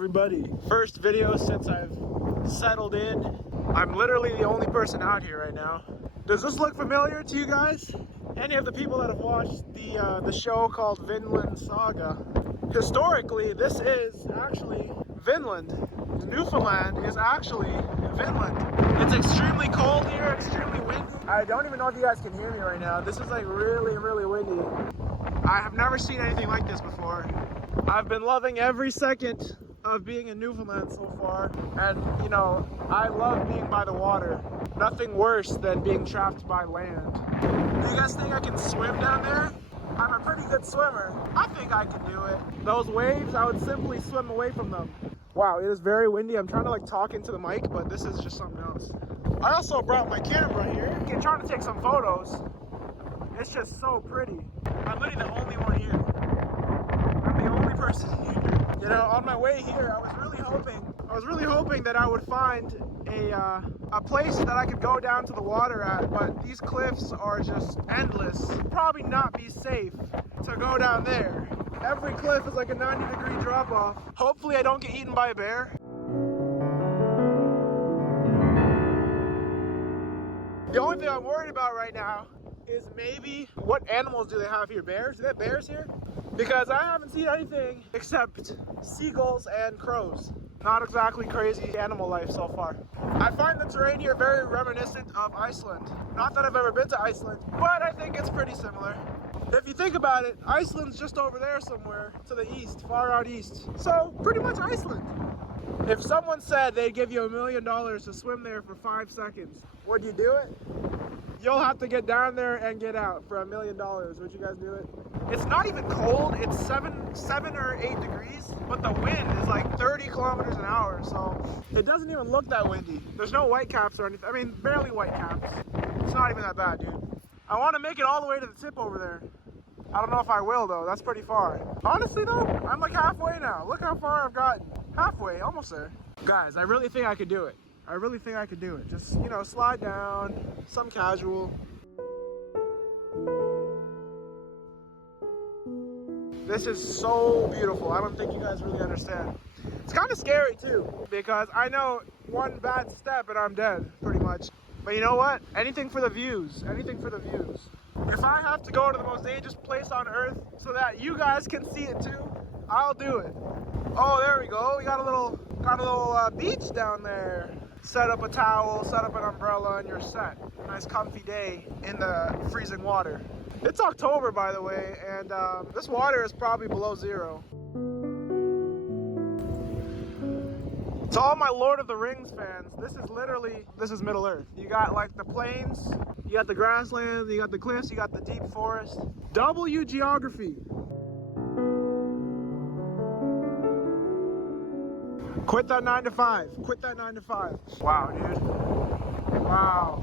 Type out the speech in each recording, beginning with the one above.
everybody? First video since I've settled in. I'm literally the only person out here right now. Does this look familiar to you guys? Any of the people that have watched the show called Vinland Saga? Historically, this is actually Vinland. Newfoundland is actually Vinland. It's extremely cold here, extremely windy. I don't even know if you guys can hear me right now. This is like really, really windy. I have never seen anything like this before. I've been loving every second of being in Newfoundland so far. And you know, I love being by the water. Nothing worse than being trapped by land. Do you guys think I can swim down there? I'm a pretty good swimmer. I think I can do it. Those waves, I would simply swim away from them. Wow, it is very windy. I'm trying to like talk into the mic, but this is just something else. I also brought my camera here. I'm trying to take some photos. It's just so pretty. I'm literally the only one here. I'm the only person here. You know, on my way here, I was really hoping that I would find a place that I could go down to the water at, but these cliffs are just endless. Probably not be safe to go down there. Every cliff is like a 90-degree drop off. Hopefully I don't get eaten by a bear. The only thing I'm worried about right now is maybe what animals do they have here? Bears? Do they have bears here? Because I haven't seen anything except seagulls and crows. Not exactly crazy animal life so far. I find the terrain here very reminiscent of Iceland. Not that I've ever been to Iceland, but I think it's pretty similar. If you think about it, Iceland's just over there somewhere to the east, far out east. So pretty much Iceland. If someone said they'd give you $1 million to swim there for 5 seconds, would you do it? You'll have to get down there and get out for $1 million. Would you guys do it? It's not even cold. It's 7 or 8 degrees, but the wind is like 30 kilometers an hour. So it doesn't even look that windy. There's no white caps or anything. I mean, barely white caps. It's not even that bad, dude. I want to make it all the way to the tip over there. I don't know if I will though. That's pretty far. Honestly though, I'm like halfway now. Look how far I've gotten. Halfway, almost there. Guys, I really think I could do it. I really think I could do it. Just, you know, slide down, some casual. This is so beautiful. I don't think you guys really understand. It's kind of scary too, because I know one bad step and I'm dead, pretty much. But you know what? Anything for the views. Anything for the views. If I have to go to the most dangerous place on earth so that you guys can see it too, I'll do it. Oh, there we go. We got a little beach down there. Set up a towel, set up an umbrella, and you're set. Nice comfy day in the freezing water. It's October, by the way, and this water is probably below zero. To all my Lord of the Rings fans, this is Middle Earth. You got like the plains, you got the grasslands, you got the cliffs, you got the deep forest. W geography. Quit that 9 to 5. Quit that 9 to 5. Wow, dude. Wow.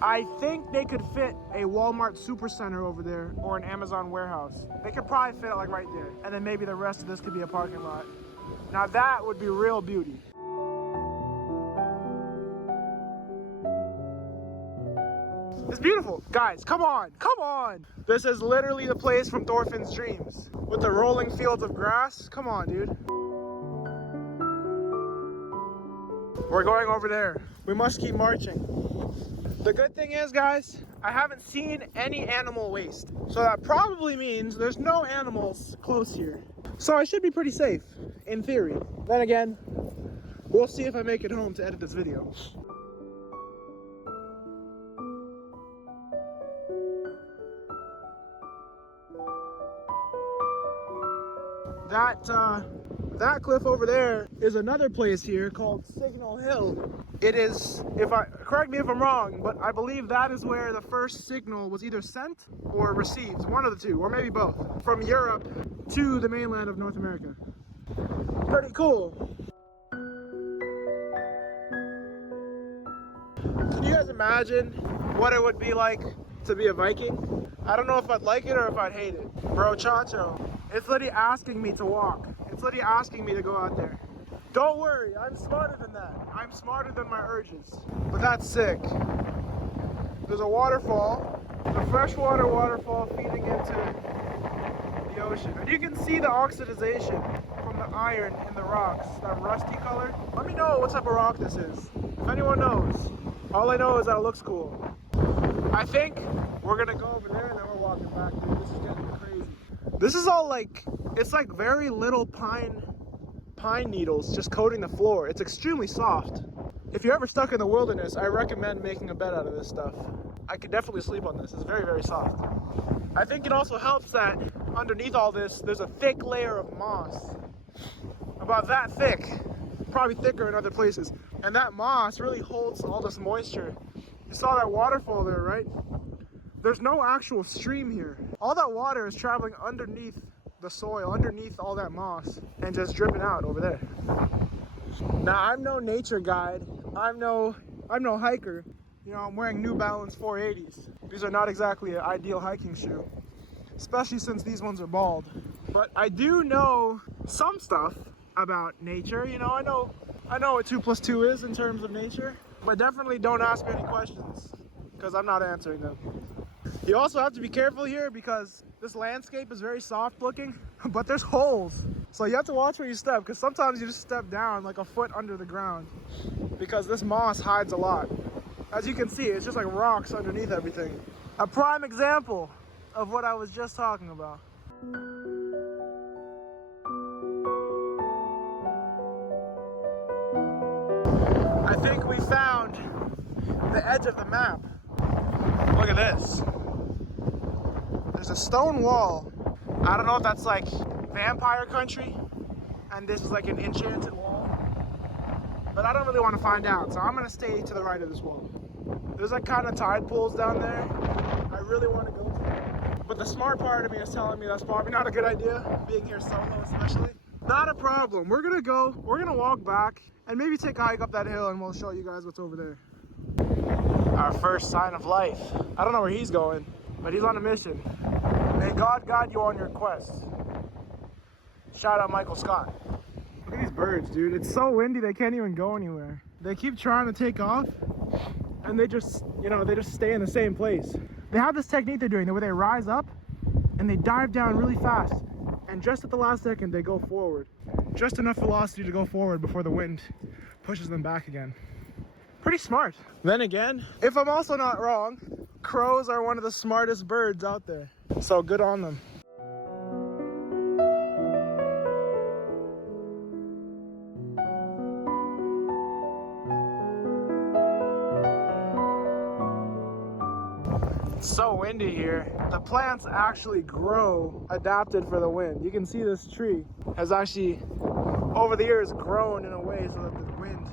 I think they could fit a Walmart Supercenter over there or an Amazon warehouse. They could probably fit it like right there. And then maybe the rest of this could be a parking lot. Now that would be real beauty. It's beautiful. Guys, come on, come on. This is literally the place from Thorfinn's dreams. With the rolling fields of grass. Come on, dude. We're going over there. We must keep marching. The good thing is, guys, I haven't seen any animal waste. So that probably means there's no animals close here. So I should be pretty safe, in theory. Then again, we'll see if I make it home to edit this video. That cliff over there is another place here called Signal Hill. It is, correct me if I'm wrong, but I believe that is where the first signal was either sent or received, one of the two, or maybe both, from Europe to the mainland of North America. Pretty cool. Can you guys imagine what it would be like to be a Viking? I don't know if I'd like it or if I'd hate it. Bro, Chacho, it's literally asking me to walk. It's literally asking me to go out there. Don't worry, I'm smarter than that. I'm smarter than my urges. But that's sick. There's a waterfall. The freshwater waterfall feeding into the ocean. And you can see the oxidization from the iron in the rocks, that rusty color. Let me know what type of rock this is. If anyone knows, all I know is that it looks cool. I think we're gonna go over there and then we're walking back, dude. This is getting crazy. This is all like, it's like very little pine needles just coating the floor. It's extremely soft. If you're ever stuck in the wilderness, I recommend making a bed out of this stuff. I could definitely sleep on this. It's very, very soft. I think it also helps that underneath all this, there's a thick layer of moss. About that thick, probably thicker in other places. And that moss really holds all this moisture. You saw that waterfall there, right? There's no actual stream here. All that water is traveling underneath the soil, underneath all that moss, and just dripping out over there. Now, I'm no nature guide. I'm no hiker. You know, I'm wearing New Balance 480s. These are not exactly an ideal hiking shoe, especially since these ones are bald. But I do know some stuff about nature. You know, I know what 2 + 2 is in terms of nature, but definitely don't ask me any questions because I'm not answering them. You also have to be careful here because this landscape is very soft looking, but there's holes. So you have to watch where you step because sometimes you just step down like a foot under the ground because this moss hides a lot. As you can see, it's just like rocks underneath everything. A prime example of what I was just talking about. I think we found the edge of the map. Look at this. There's a stone wall. I don't know if that's like vampire country and this is like an enchanted wall, but I don't really want to find out, so I'm gonna stay to the right of this wall. There's like kind of tide pools down there I really want to go to, but the smart part of me is telling me that's probably not a good idea, being here solo especially. Not a problem. We're gonna walk back and maybe take a hike up that hill and we'll show you guys what's over there. Our first sign of life. I don't know where he's going, but he's on a mission. May God guide you on your quest. Shout out Michael Scott. Look at these birds, dude. It's so windy they can't even go anywhere. They keep trying to take off and they just, you know, they just stay in the same place. They have this technique they're doing where they rise up and they dive down really fast. And just at the last second, they go forward. Just enough velocity to go forward before the wind pushes them back again. Pretty smart. Then again, if I'm also not wrong, crows are one of the smartest birds out there. So good on them. It's so windy here. The plants actually grow adapted for the wind. You can see this tree has actually, over the years, grown in a way so that the wind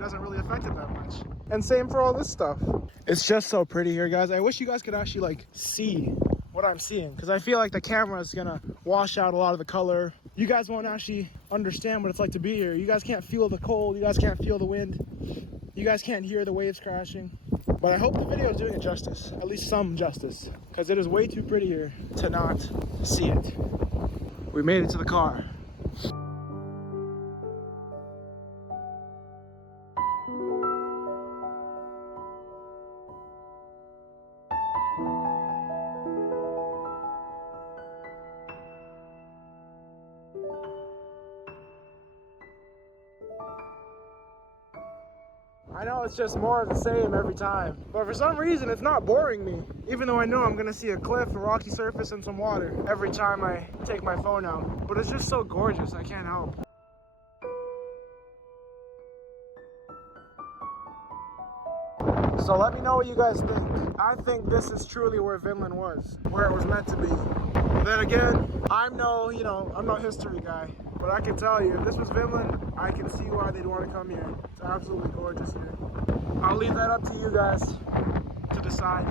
doesn't really affect it that much. And same for all this stuff. It's just so pretty here, guys. I wish you guys could actually like see what I'm seeing, because I feel like the camera is gonna wash out a lot of the color. You guys won't actually understand what it's like to be here. You guys can't feel the cold. You guys can't feel the wind. You guys can't hear the waves crashing. But I hope the video is doing it justice, at least some justice, because it is way too pretty here to not see it. We made it to the car. I know it's just more of the same every time, but for some reason it's not boring me, even though I know I'm gonna see a cliff, a rocky surface, and some water every time I take my phone out. But it's just so gorgeous, I can't help. So let me know what you guys think. I think this is truly where Vinland was, where it was meant to be. Then again, I'm no history guy, but I can tell you, if this was Vinland, I can see why they'd want to come here. It's absolutely gorgeous here. I'll leave that up to you guys to decide.